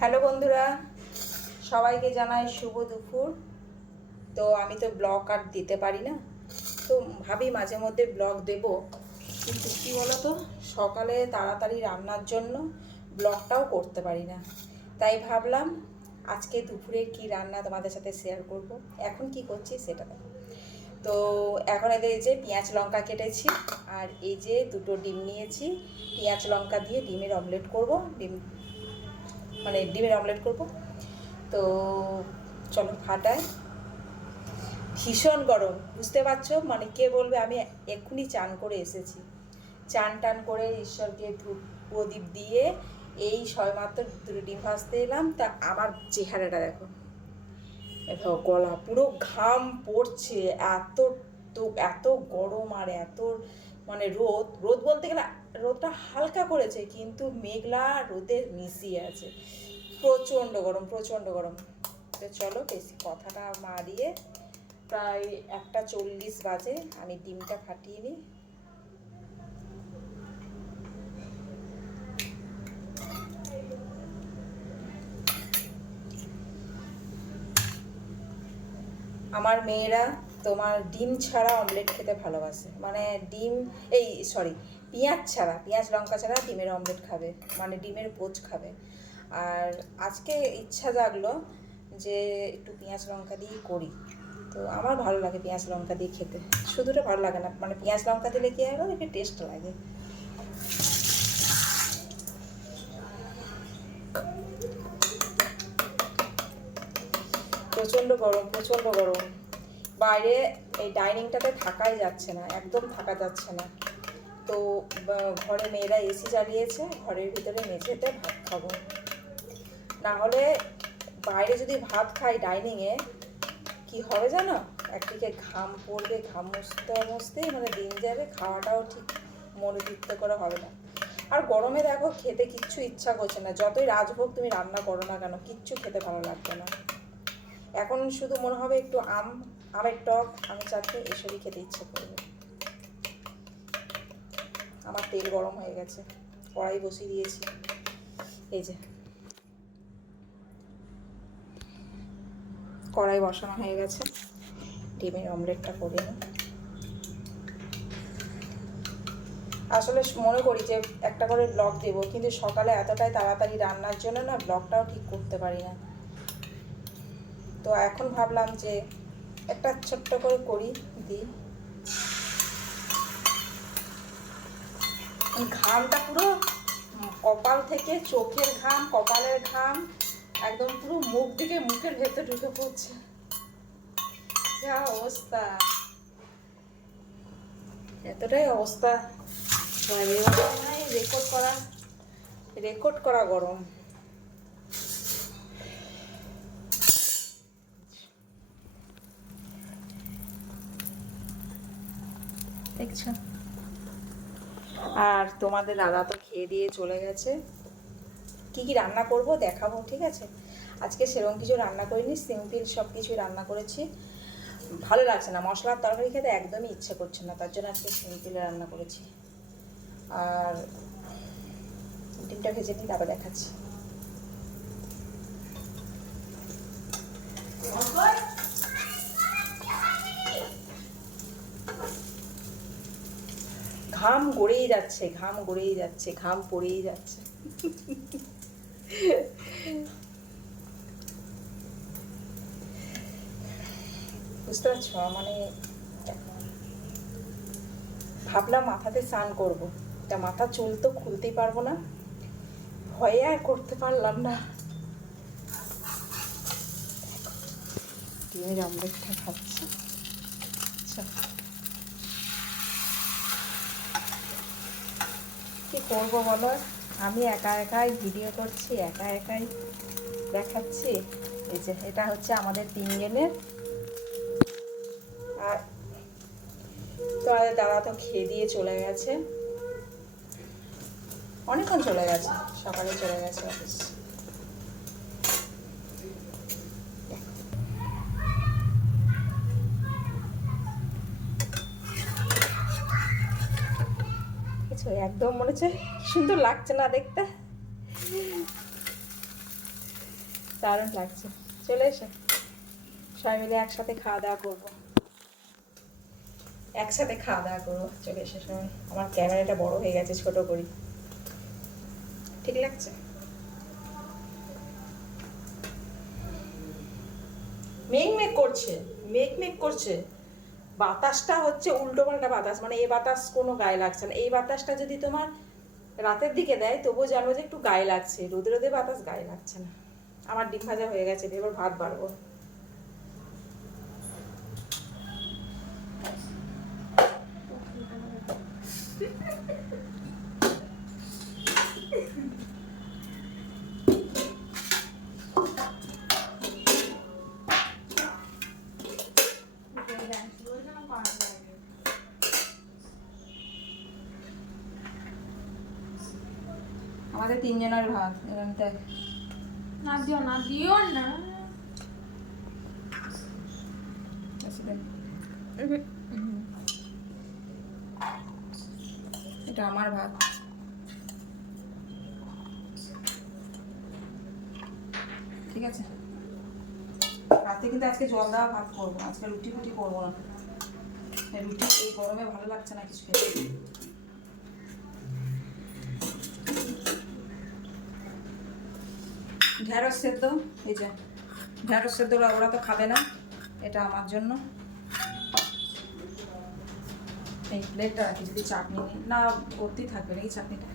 Hello বন্ধুরা, সবাইকে জানাই শুভ দুপুর। তো আমি তো ব্লগ আর দিতে পারি না, তো ভাবি মাঝে মধ্যে ব্লগ দেব, কিন্তু কী বলো তো, সকালে তাড়াতাড়ি রান্নার জন্য ব্লগটাও করতে পারি না। তাই ভাবলাম আজকে দুপুরে কি রান্না তোমাদের সাথে শেয়ার করব। এখন কি করছি সেটা দেখো। তো এখন এদের এই যে পেঁয়াজ লঙ্কা কেটেছি, আর এই যে দুটো ডিম নিয়েছি, পেঁয়াজ লঙ্কা দিয়ে ডিমের অমলেট করব। ডিমের অমলেট করব। তো চলো ফাটায়। ভীষণ গরম, বুঝতে পারছো, মানে কে বলবে আমি এক্ষুনি চান করে এসেছি। চান টান করে ঈশ্বরকে ধূপ প্রদীপ দিয়ে এই সবেমাত্র দুটো ডিম ভাজতে এলাম। তা আমার চেহারাটা দেখো, দেখো গলা পুরো ঘাম পড়ছে। এত তো এত গরম, আর এত মানে রোদ রোদ বলতে গেলে রোদটা হালকা করেছে, কিন্তু মেঘলা রোদে মিশিয়ে আছে। প্রচণ্ড গরম, প্রচণ্ড গরম। তো চলো বেশি কথাটা মারিয়ে, প্রায় 1:40 বাজে, আমি ডিমটা ফাটিয়ে নিই। আমার মেয়েরা তোমার ডিম ছাড়া অমলেট খেতে ভালোবাসে, মানে ডিম এই সরি পেঁয়াজ ছাড়া, পেঁয়াজ লঙ্কা ছাড়া ডিমের অমলেট খাবে, মানে ডিমের পোচ খাবে। আর আজকে ইচ্ছা জাগলো যে একটু পেঁয়াজ লঙ্কা দিয়েই করি। তো আমার ভালো লাগে পেঁয়াজ লঙ্কা দিয়ে খেতে, শুধুটা ভালো লাগে না, মানে পেঁয়াজ লঙ্কা দিলে কী হয় একটু টেস্ট লাগে। প্রচণ্ড গরম, প্রচণ্ড গরম। বাইরে এই ডাইনিংটাতে থাকাই যাচ্ছে না, একদম থাকা যাচ্ছে না। তো ঘরে মেয়েরা এসি চালিয়েছে, ঘরের ভিতরে মেঝেতে ভাত খাবো। না হলে বাইরে যদি ভাত খাই ডাইনিংয়ে, কি হবে জানো, একদিকে ঘাম পড়বে, ঘাম মুছতে মুছতেই মানে দিন যাবে, খাওয়াটাও ঠিক মনোযুক্ত করে হবে না। আর গরমে দেখো খেতে কিচ্ছু ইচ্ছা করছে না, যতই রাজভোগ তুমি রান্না করো না কেন, কিচ্ছু খেতে ভালো লাগবে না। এখন শুধু মনে হবে একটু আমের টক, আমের চাটনি, এসবই খেতে ইচ্ছে করবে। আমার তেল গরম হয়ে গেছে, কড়াই বসিয়ে দিয়েছি। এই যে কড়াই বসানো হয়ে গেছে, ডিমের অমলেটটা করে নিই। আসলে মনে করি যে একটা করে ব্লগ দেবো, কিন্তু সকালে এতটাই তাড়াতাড়ি রান্নার জন্য না ব্লগটাও ঠিক করতে পারি না। তো এখন ভাবলাম যে একটা ছোট্ট করে করি, দিই। ঘামটা পুরো কপাল থেকে, চোখের ঘাম, কপালের ঘাম, একদম পুরো মুখ দিকে, মুখের ভেতর ঢুকে পড়ছে, যা অবস্থা, এতটাই অবস্থা। রেকর্ড করা গরম। দেখছো, আর তোমাদের দাদা তো খেয়ে দিয়ে চলে গেছে। কি কি রান্না করব দেখাবো, ঠিক আছে। আজকে সেরকম কিছু রান্না করিনি, সিম্পল সব কিছু রান্না করেছি। ভালো লাগছে না, মশলার তরকারি খেতে একদমই ইচ্ছে করছে না, তার জন্য আজকে সিম্পল রান্না করেছি। আর ডিমটা ভেজে নিই, তারপর দেখাচ্ছি। ঘাম গড়েই যাচ্ছে, ঘাম গড়েই যাচ্ছে, ঘাম পড়েই যাচ্ছে। বুঝতে পারছো, মানে ভাবলাম মাথাতে স্নান করবো, তা মাথা চুল তো খুলতেই পারবো না, ভয়ে আর করতে পারলাম না। ডিমের অমলেটটা খাচ্ছি। কি করবো বলো, আমি একা একাই ভিডিও করছি, একা একাই দেখাচ্ছি। এই যে এটা হচ্ছে আমাদের 3 জনের। আর তোমাদের দাদা তো খেয়ে দিয়ে চলে গেছে, অনেকক্ষণ চলে গেছে, সকালে চলে গেছে অফিস। কিছু একদম মনে হচ্ছে সুন্দর লাগছে না দেখতে। দারুণ লাগছে। চলে এসো, সবাই মিলে একসাথে খাওয়া দাওয়া করবো, একসাথে খাওয়া দাওয়া করবো। চলে এসো সবাই। আমার ক্যামেরাটা বড় হয়ে গেছে, ছোট করি, ঠিক লাগছে? মেঘ মেঘ করছে, মেঘ মেঘ করছে, বাতাসটা হচ্ছে উল্টো পাল্টা বাতাস, মানে এই বাতাস কোনো গায়ে লাগছে না। এই বাতাসটা যদি তোমার রাতের দিকে দেয় তবুও জানবো যে একটু গায়ে লাগছে, রোদে রোদে বাতাস গায়ে লাগছে না। আমার ডিম ভাজা হয়ে গেছে, এবার ভাত বাড়বো। আমাদের তিনজনের ভাত এরকম দেখ। না দিও না, দিও না। এটা আমার ভাত। ঠিক আছে, রাতে কিন্তু আজকে জল দেওয়া ভাত করবো, আজকে রুটি ফুটি করবো না। রুটি এই গরমে ভালো লাগছে না কিছু খেতে। ঢেঁড়স সেদ্ধ, এই যে ঢেঁড়স সেদ্ধ, ওরা তো খাবে না, এটা আমার জন্য। এই প্লেটটা রাখি, যদি চাটনি না ভর্তি থাকবে নাকি চাটনিটা।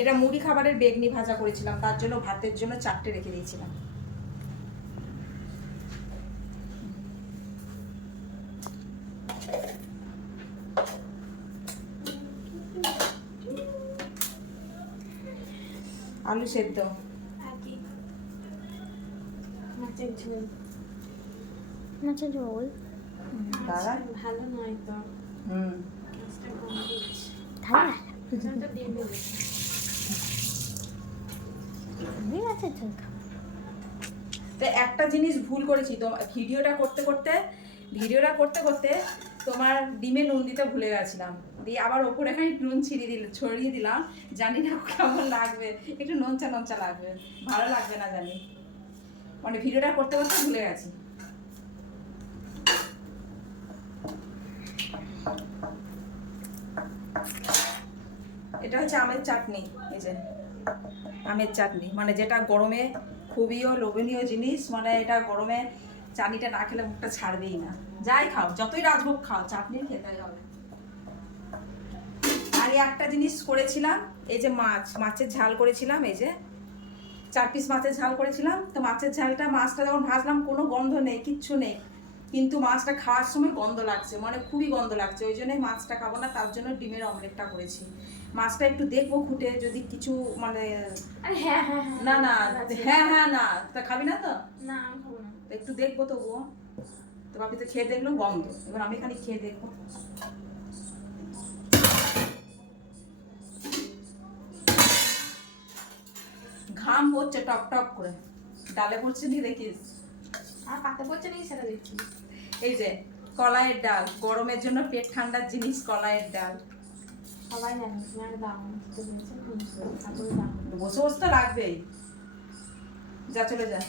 এটা মুড়ি খাবারের বেগনি ভাজা করেছিলাম, তার জন্য ভাতের জন্য 4টে রেখে দিয়েছিলাম। আলু সেদ্ধ, মাছের ঝোল। মাছের ঝোল দাদা ভালো নয় তো। হুম, মাছটা কম দিয়েছি। খাই মাছটা ডিম দিয়েছি। আমি মাছের ঝোল খাবো। তো একটা জিনিস ভুল করেছি, তো ভিডিওটা করতে করতে তোমার ডিমে নুন দিতে ভুলে গেছিলাম, দিয়ে আবার ওপরে নুন ছড়িয়ে দিলাম। জানি না কেমন লাগবে, একটু নোনচা নোনচা লাগবে, ভালো লাগবে না জানি, মানে ভিডিওটা করতে ভুলে গেছি। এটা হচ্ছে আমের চাটনি, এই যে আমের চাটনি, মানে যেটা গরমে খুবই লোভনীয় জিনিস, মানে এটা গরমে চাটনিটা না খেলে মুখটা ছাড়বেই না। যাই খাও, যতই রাজভোগ খাও, চাটনি খেতেই হবে। আর একটা জিনিস করেছিলাম, এই যে মাছের ঝাল করেছিলাম, এই যে 4 পিস মাছের ঝাল করেছিলাম। তো মাছের মাছটা যখন ভাজলাম কোনো গন্ধ নেই, কিচ্ছু নেই, কিন্তু মাছটা খাওয়ার সময় গন্ধ লাগছে, মানে খুবই গন্ধ লাগছে। ওই জন্যই মাছটা খাবো না, তার জন্য ডিমের অমলেটটা করেছি। মাছটা একটু দেখবো খুঁটে, যদি কিছু মানে হ্যাঁ, না না হ্যাঁ না, তা খাবি না তো? না আমি খাবো না। একটু দেখবো তবুও। তো বাপি তো খেয়ে দেখলো গন্ধ, এবার আমি খালি খেয়ে দেখবো। ঘাম হচ্ছে টপ টপ করে, ডালে পড়ছে, দিয়ে দেখিস। আর পাতে পড়ছে নাকি সেটা দেখছি। এই যে কলাইয়ের ডাল, গরমের জন্য পেট ঠান্ডার জিনিস কলাইয়ের ডাল। সবাই জানে তুমি আর দাও তারপরে দাও। বসে বসে তো লাগবেই। যা চলে যা।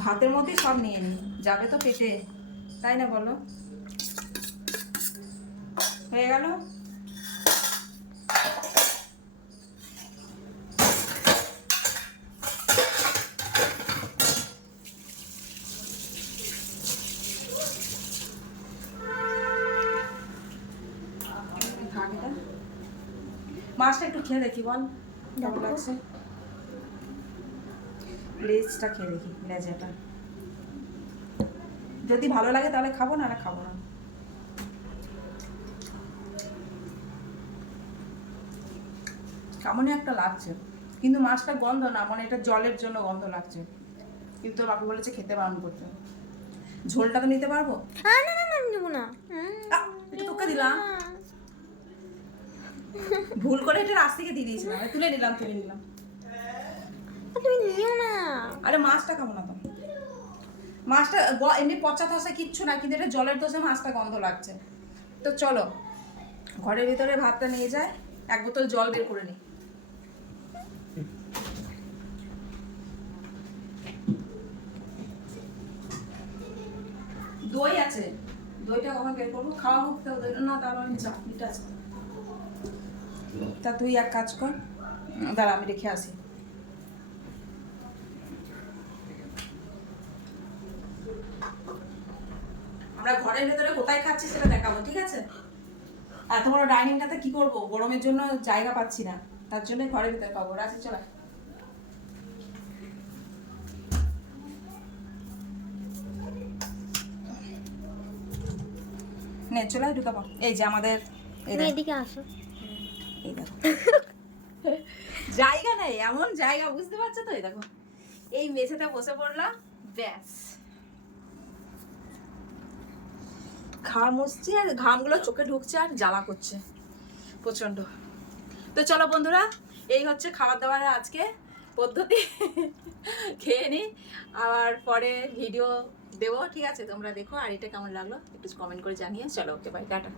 ভাতের মধ্যে সব নিয়ে নি, যাবে তো পেটে, তাই না বলো? হয়ে গেল। মাছটা একটু খেয়ে দেখি, বল কেমন লাগছে। লেজটা খেয়ে দেখি, লেজাটা যদি ভালো লাগে তাহলে খাবো, না খাবো না। কেমনই একটা লাগছে, কিন্তু মাছটা গন্ধ না, মানে এটা জলের জন্য গন্ধ লাগছে, কিন্তু বাবু বলেছে খেতে বারণ করতে। ঝোলটা তো নিতে পারবো। না না না, আমি নেবো না। এটা তোকে দিলাম, ভুল করে এটা রাস্তা থেকে দিয়ে দিয়েছিলাম, তুলে নিলাম। তুমি নিও না। আরে মাছটা খাবো না তো, মাছটা এমনি পচা ধসা কিচ্ছু না, কিন্তু এটা জলের দোষে মাছটা গন্ধ লাগছে। তো চলো ঘরের ভিতরে ভাতটা নিয়ে যায়, এক বোতল জল বের করে নিই। দই আছে, দইটা কখন বের করবো? খাওয়া মুখ তো না, তারপর আমি চাটনিটা আছে। তা তুই এক কাজ কর, দাঁড়া আমি রেখে আসি। আমরা ঘরের ভেতরে কোথায় খাচ্ছি সেটা দেখাবো, ঠিক আছে? এত বড় ডাইনিংটাতে কি করব, গরমের জন্য জায়গা পাচ্ছি না, তার জন্য ঘরের ভেতরে খাবো। রাজি চলে নে, চলে ঢুকাবো। এই যে আমাদের তুমি এদিকে আসো। এই দেখো জায়গা নেই, এমন জায়গা, বুঝতে পারছো তো? এই দেখো এই মেঝেতে বসে পড়লাম, ব্যাস ঘাম মুছছি আর ঘামগুলো চোখে ঢুকছে আর জ্বালা করছে প্রচন্ড। তো চলো বন্ধুরা, এই হচ্ছে খাবার দাবারের আজকে পদ্ধতি। খেয়ে নি, আবার পরে ভিডিও দেবো, ঠিক আছে? তোমরা দেখো আর এটা কেমন লাগলো একটু কমেন্ট করে জানিয়ে। চলো, ওকে বাই, টাটা।